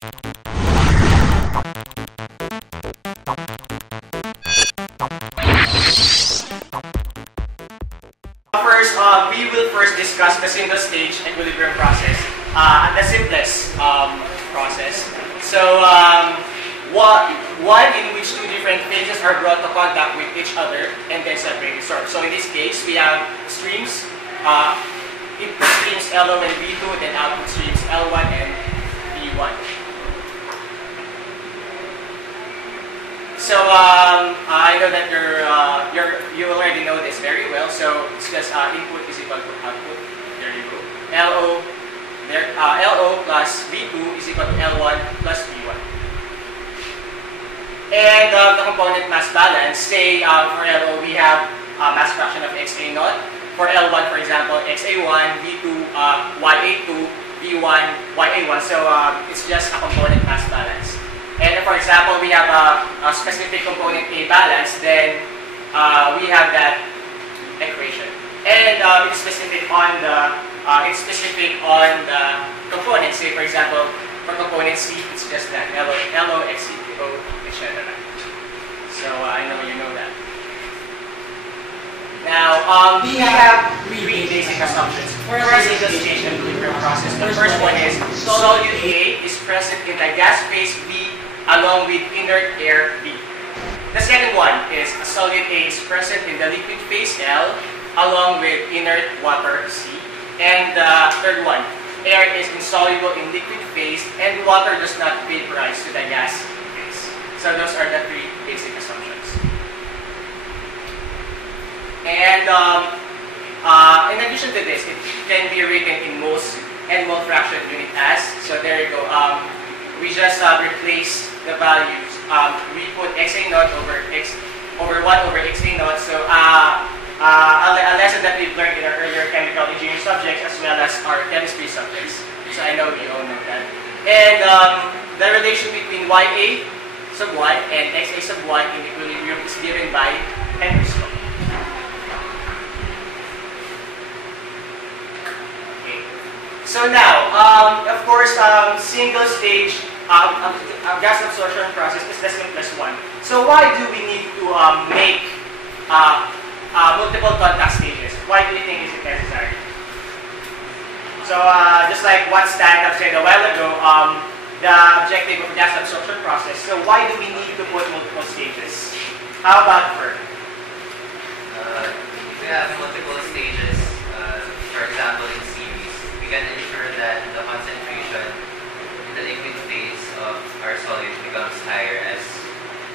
First, we will first discuss the single stage equilibrium process, the simplest process. So, one in which two different phases are brought to contact with each other and then separated. So in this case, we have streams, input streams L0 and V2, then output streams L1 and V1. So I know that you already know this very well. So it's just input is equal to output. There you go. LO plus V2 is equal to L1 plus V1. And the component mass balance, say for LO we have mass fraction of XA0. For L1, for example, XA1, V2, YA2, V1, YA1. So it's just a component mass balance. And for example, we have a specific component A balance, then we have that equation. And it's specific on the component. Say for example, for component C, it's just that LO, XCO, etc. So I know you know that. Now we have three basic assumptions for a single stage equilibrium process. The first one is solute A is present in the gas phase B along with inert air B. The second one is solute A is present in the liquid phase L along with inert water C. And the third one, air is insoluble in liquid phase and water does not vaporize to the gas phase. So those are the three basic assumptions. And in addition to this, it can be written in moles and mole fraction unit as. So there you go. We just replace the values. We put XA0 over 1 over XA0. So a lesson that we've learned in our earlier chemical engineering subjects as well as our chemistry subjects. So I know you all know that. And the relation between YA sub 1 and XA sub 1 in equilibrium is given by Henry's law. Okay. So now, of course, single stage gas absorption process is the simplest one. So why do we need to make multiple contact stages? Why do you think is it necessary? So just like what Stan have said a while ago, the objective of gas absorption process. So why do we need to put multiple stages? How about Fer? If we have multiple stages, for example in series, we can ensure that the concentration in the liquid phase of our solid becomes higher as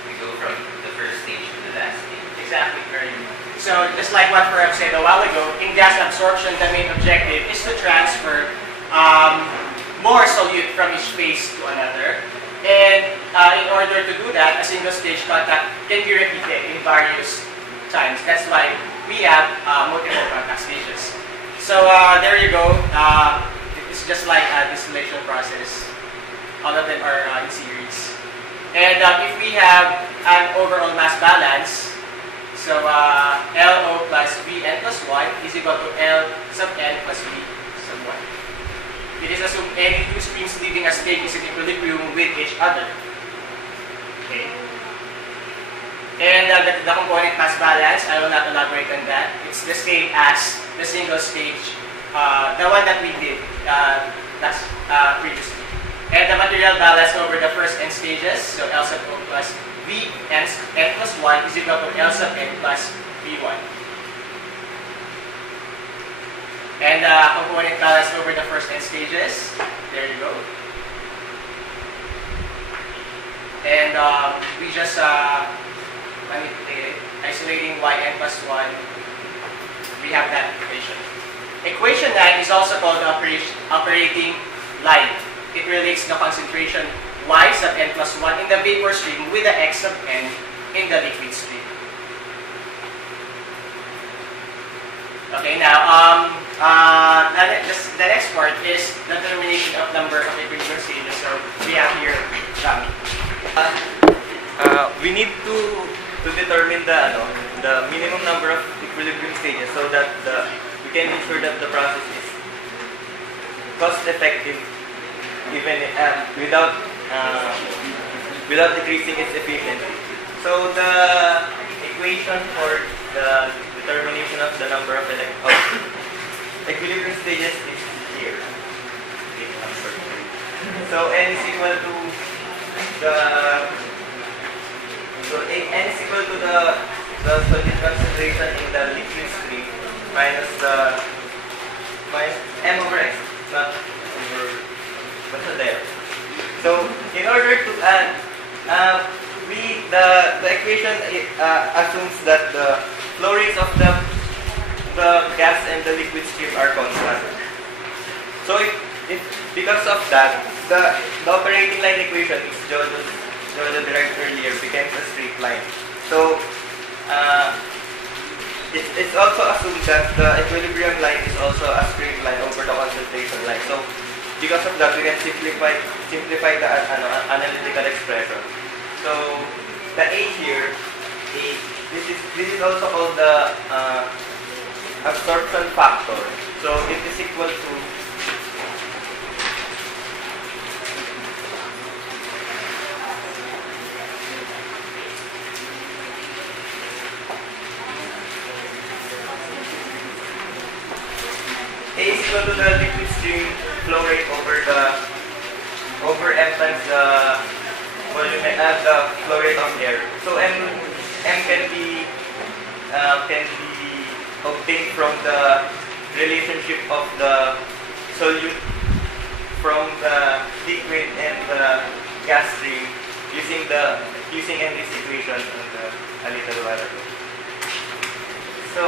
we go from the first stage to the last stage. Exactly, very good. So just like what Fer said a while ago, in gas absorption, the main objective is to transfer more solute from each phase to another. And in order to do that, a single stage contact can be repeated in various times. That's why we have multiple contact stages. So there you go. It's just like a distillation process. All of them are in series. And if we have an overall mass balance, so LO plus Vn plus 1 is equal to L sub n plus V sub 1. It is assumed any two streams leaving a state is in equilibrium with each other. Okay. And the component mass balance, I will not elaborate on that. It's the same as the single stage, the one that we did previously. And the material balance over the first n stages, so L sub O plus V n plus 1 is equal to L sub n plus V1. And the component balance over the first n stages, there you go. And we just manipulate it, isolating yn plus 1, we have that equation. Equation 9 is also called the operating line. It relates the concentration y sub n plus 1 in the vapor stream with the x sub n in the liquid stream. Okay, now the next part is the determination of number of equilibrium stages. So we have here Rami. We need to determine the minimum number of equilibrium stages so that we can ensure that the process is cost effective even without without decreasing its efficiency. So the equation for the determination of the number of equilibrium stages is here. So n is equal to the solid concentration in the liquid stream minus m over x, not over what's there. So in order to add, the equation assumes that the flow rates of the gas and the liquid stream are constant. So if because of that, the operating line equation, which Jojo derived earlier, becomes a straight line. So it's also assumed that the equilibrium line is also a straight line over the concentration line. So because of that, we can simplify the analytical expression. So the A here, this is also called the absorption factor. So it is equal to the liquid stream flow rate over m times the volume the flow rate of air. So m can be obtained from the relationship of the solute from the liquid and the gas stream using this equation a little while ago. So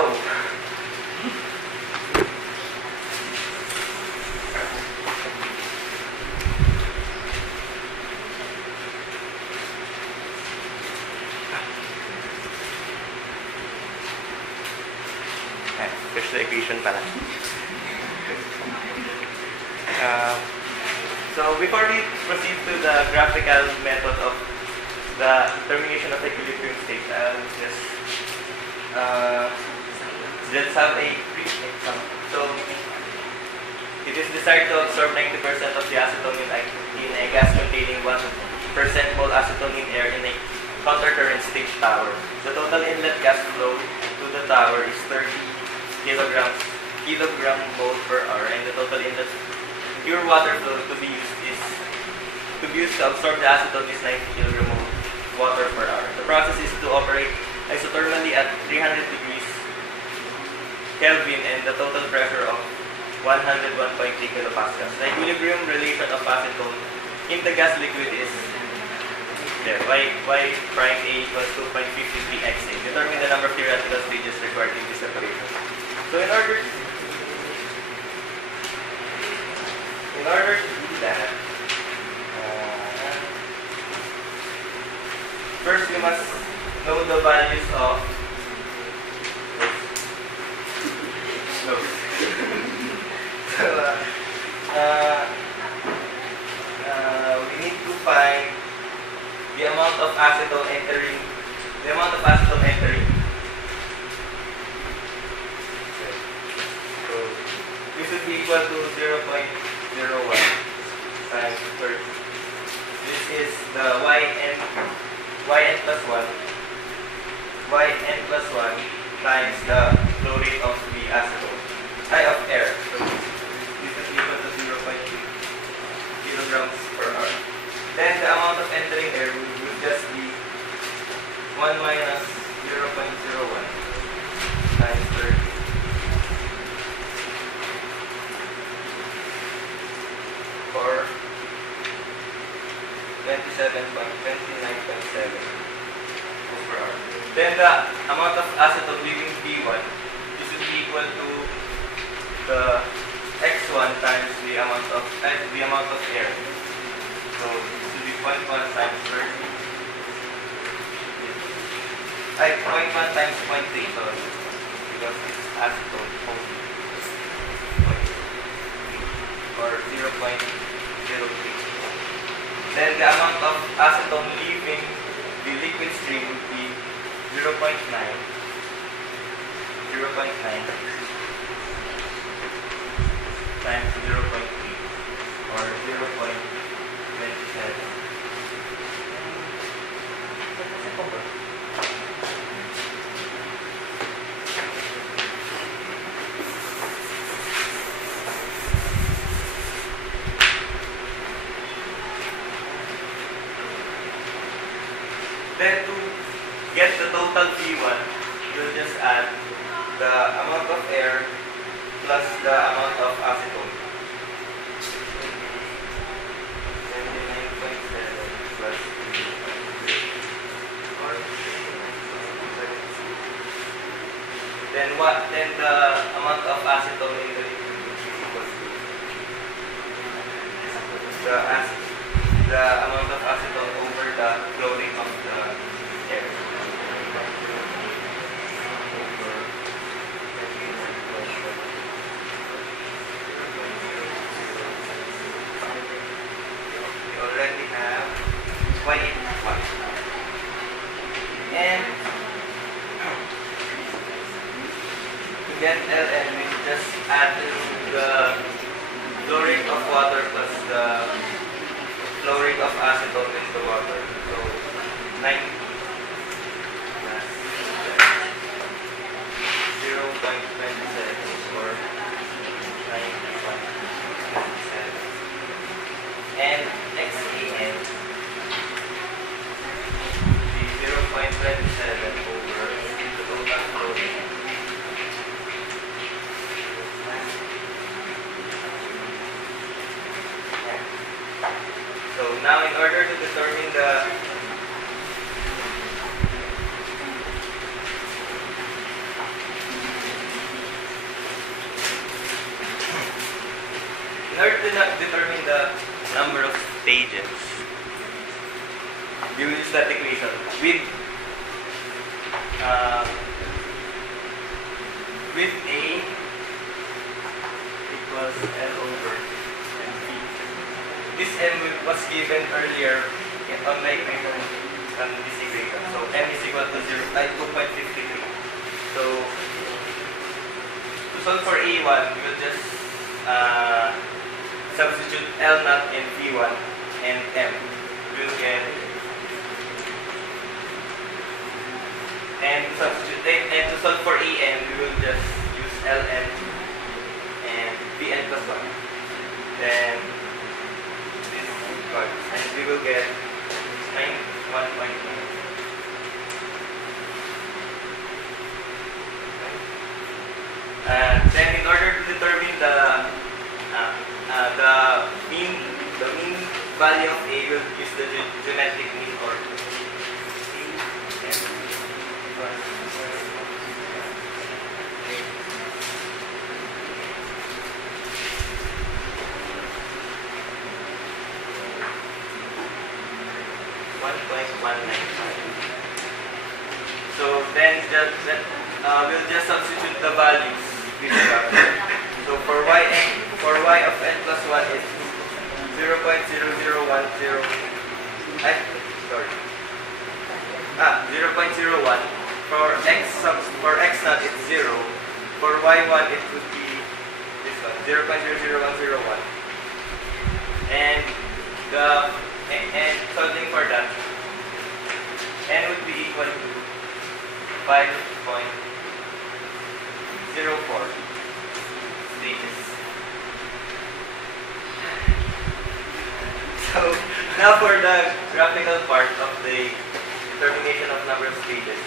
the equation pala. So before we proceed to the graphical method of the determination of equilibrium state, I'll just have a quick example. So it is desired to absorb 90% of the acetone in a gas containing 1% mole acetone in air in a countercurrent stage tower. The total inlet gas flow to the tower is 30 kilogram mole per hour, and the total inlet pure water flow to be used to absorb the acetone is 90 kilogram mole water per hour. The process is to operate isothermally at 300 degrees Kelvin and the total pressure of 101.3 kilopascals. The equilibrium relation of acetone in the gas liquid is there. Y prime A equals 2.53 XA. Determine the number of theoretical stages required in this operation. So in order to do that, first we must know the values of we need to find the amount of acetone entering. This would be equal to 0.01 times 30. This is the yn plus 1 times the flow rate of the acetone, of air. So this is equal to 0.2 kilograms per hour. Then the amount of entering air would just be 1 minus 0.01 times 30. For 29.7 per hour. Then the amount of acetone leaving B1, this will be equal to the x1 times the amount of air. So this will be 0.1 times 30. 0.1 times 0.3, so because it's acetone only. Or 0.03. Then the amount of acetone leaving the liquid stream would be 0.9 times 0.3 or 0.27 Then to get the total V1, you'll just add the amount of air plus the amount of acetone. 29.7 plus then the amount of acetone in the liquid is equals to the amount of acetone over the flow rate of the air. We already have Y81. And to get Ln, we just add the flow rate of water plus the flow rate of acetone in the water. So 9 plus 0.27 or 9.27. And XAN would be 0.27 over the total flow rate. So now in order to determine the number of stages, we will use that equation with A equals L over V. This M was given earlier on the equation on this equation. So M is equal to 2.53. So to solve for A1, we will just substitute L naught in V1 and M. We will get and to solve for EN, we will just use Ln and Vn plus 1. Then this part, and we will get 1.9. Then in order to determine the mean value of A, we'll use the geometric mean or So then we'll just substitute the values with the factor. So for y of n plus 1 is 0.0010. Sorry. 0.01. For x naught it's 0. For y1 it would be this one, 0.00101. And solving for that, n would be equal to 5.04 stages. So now for the graphical part of the determination of number of stages.